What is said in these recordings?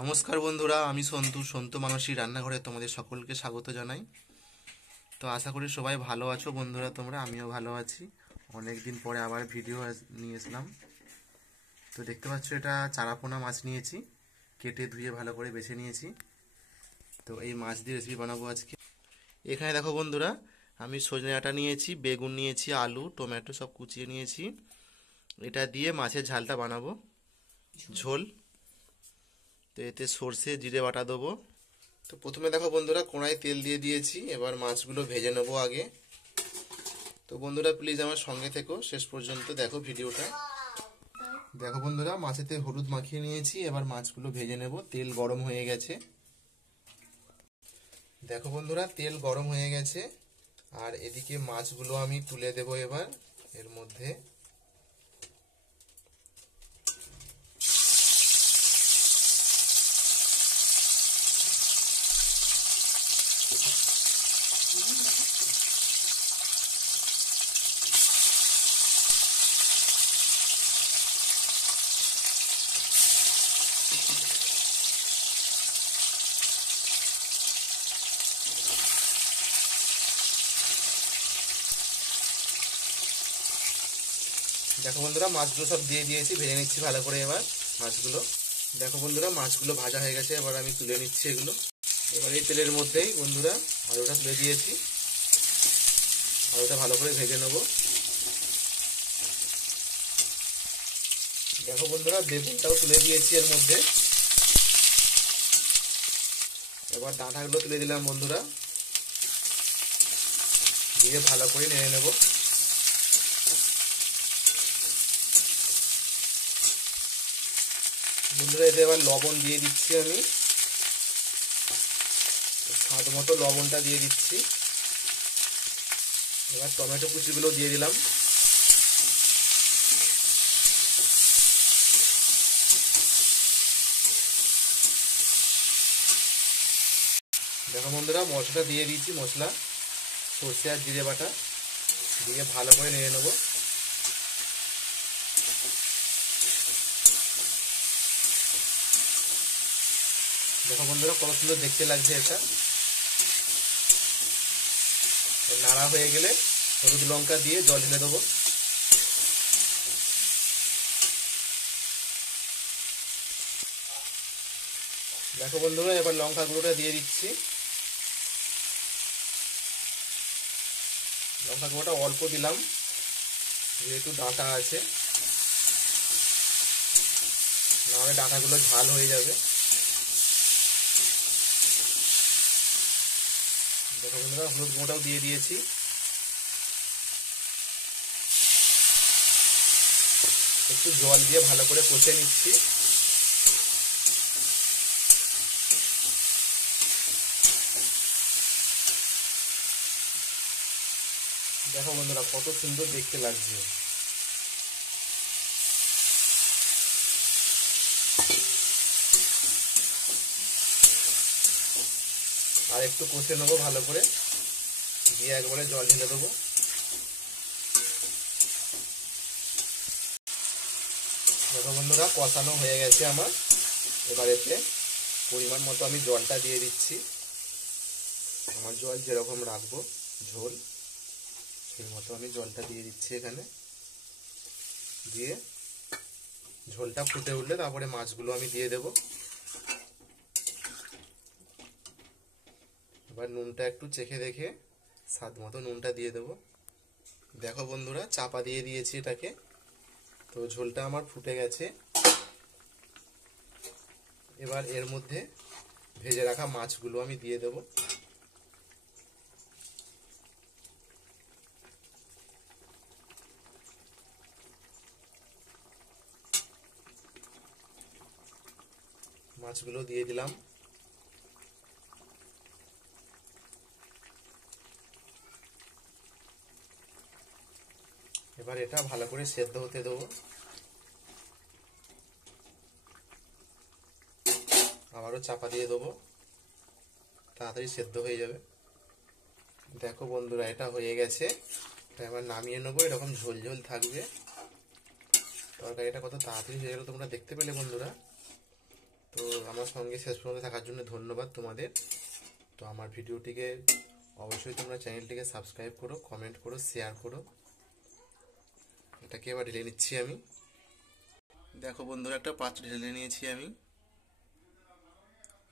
নমস্কার বন্ধুরা, আমি সন্তু মানসী রান্নাঘরে তোমাদের সকলকে স্বাগত জানাই। তো আশা করি সবাই ভালো আছো বন্ধুরা, আমিও ভালো আছি। অনেক দিন পরে আবার ভিডিও নিয়ে এসলাম। তো দেখতে পাচ্ছ, এটা চারাপোনা মাছ নিয়েছি, কেটে ধুয়ে ভালো করে বেছে নিয়েছি। তো এই মাছ দিয়ে রেসিপি বানাবো আজকে। এখানে দেখো বন্ধুরা, আমি সজনে ডাঁটা নিয়েছি, বেগুন নিয়েছি, আলু টমেটো সব কুচিয়ে নিয়েছি। এটা দিয়ে মাছের ঝালটা বানাবো, ঝোল। তো এতে সর্ষে জিরে বাটা দেবো। তো প্রথমে দেখো বন্ধুরা, কড়াই তেল দিয়ে দিয়েছি, এবার মাছগুলো ভেজে নেবো আগে। তো বন্ধুরা প্লিজ আমার সঙ্গে থেকো, শেষ পর্যন্ত দেখো ভিডিওটা। দেখো বন্ধুরা, মাছেতে হলুদ মাখিয়ে নিয়েছি, এবার মাছগুলো ভেজে নেব। তেল গরম হয়ে গেছে। দেখো বন্ধুরা, তেল গরম হয়ে গেছে, আর এদিকে মাছগুলো আমি তুলে দেব এবার এর মধ্যে। দেখো বন্ধুরা, মাছগুলো সব দিয়ে দিয়েছি, ভেজে নিচ্ছি ভালো করে এবার মাছগুলো। দেখো বন্ধুরা, মাছগুলো ভাজা হয়ে গেছে, এবার আমি তুলে নিচ্ছি এগুলো। এবার এই তেলের মধ্যেই বন্ধুরা আলুটা তুলে দিয়েছি, আলুটা ভালো করে ভেজে নেবো। দেখো বন্ধুরা, বেগুনটাও তুলে দিয়েছি এর মধ্যে। এবার ডাঁটাগুলো তুলে দিলাম বন্ধুরা, দিয়ে ভালো করে নেড়ে নেব। বন্ধুরা, এতে এবার লবণ দিয়ে দিচ্ছি আমি, স্বাদ মতো লবণটা দিয়ে দিচ্ছি। এবার টমেটো কুচিগুলো দিয়ে দিলাম। দেখো বন্ধুরা, মশলা দিয়ে দিচ্ছি, মশলা সর্ষে আর জিরে বাটা দিয়ে ভালো করে নেড়ে নেব। দেখো বন্ধুরা, কত সুন্দর দেখতে লাগছে এটা। নাড়া হয়ে গেলে হলুদ লঙ্কা দিয়ে জল ঢেলে দেবো। দেখো বন্ধুরা, এবার লঙ্কা গুঁড়োটা দিয়ে দিচ্ছি। লঙ্কা গুঁড়োটা অল্প দিলাম, যেহেতু ডাঁটা আছে, নাহলে ডাঁটাগুলো ঝাল হয়ে যাবে। দেখো বন্ধুরা, হলুদ গুঁড়োটাও দিয়ে দিয়েছি। একটু জল দিয়ে ভালো করে কষে নিচ্ছি। দেখো বন্ধুরা, কত সুন্দর দেখতে লাগছে। আর একটু কষে নেবো ভালো করে, দিয়ে একবারে জল ঢেলে দেবো। দেখো বন্ধুরা, কষানো হয়ে গেছে আমার। এবার এতে পরিমাণ মতো আমি জলটা দিয়ে দিচ্ছি। আমার জল যেরকম রাখবো ঝোল, সেই মতো আমি জলটা দিয়ে দিচ্ছি এখানে। দিয়ে ঝোলটা ফুটে উঠলে তারপরে মাছগুলো আমি দিয়ে দেব। এবার নুনটা একটু চেখে দেখে স্বাদ মতো নুনটা দিয়ে দেব। দেখো বন্ধুরা, চাপা দিয়ে দিয়েছি এটাকে। তো ঝোলটা আমার ফুটে গেছে। এবার এর মধ্যে ভেজে রাখা মাছগুলো আমি দিয়ে দেব। মাছগুলো দিয়ে দিলাম। এবার এটা ভালো করে সেদ্ধ হতে দেবো। আবারও চাপা দিয়ে দেবো, তাড়াতাড়ি সেদ্ধ হয়ে যাবে। দেখো বন্ধুরা, এটা হয়ে গেছে। এবার নামিয়ে নেবো, এরকম ঝোল ঝোল থাকবে। তরকারিটা কত তাড়াতাড়ি হয়ে গেল তোমরা দেখতে পেলে বন্ধুরা। তো আমার সঙ্গে শেষ পর্যন্ত থাকার জন্য ধন্যবাদ তোমাদের। তো আমার ভিডিওটিকে অবশ্যই তোমরা চ্যানেলটিকে সাবস্ক্রাইব করো, কমেন্ট করো, শেয়ার করো। এটাকে এবার ঢেলে নিচ্ছি আমি। দেখো বন্ধুরা, একটা পাত্র ঢেলে নিয়েছি আমি।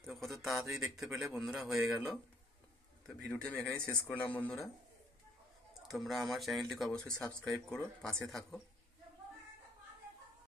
তো কত তাড়াতাড়ি দেখতে পেলে বন্ধুরা হয়ে গেল। তো ভিডিওটি আমি এখানেই শেষ করলাম বন্ধুরা। তোমরা আমার চ্যানেলটিকে অবশ্যই সাবস্ক্রাইব করো, পাশে থাকো।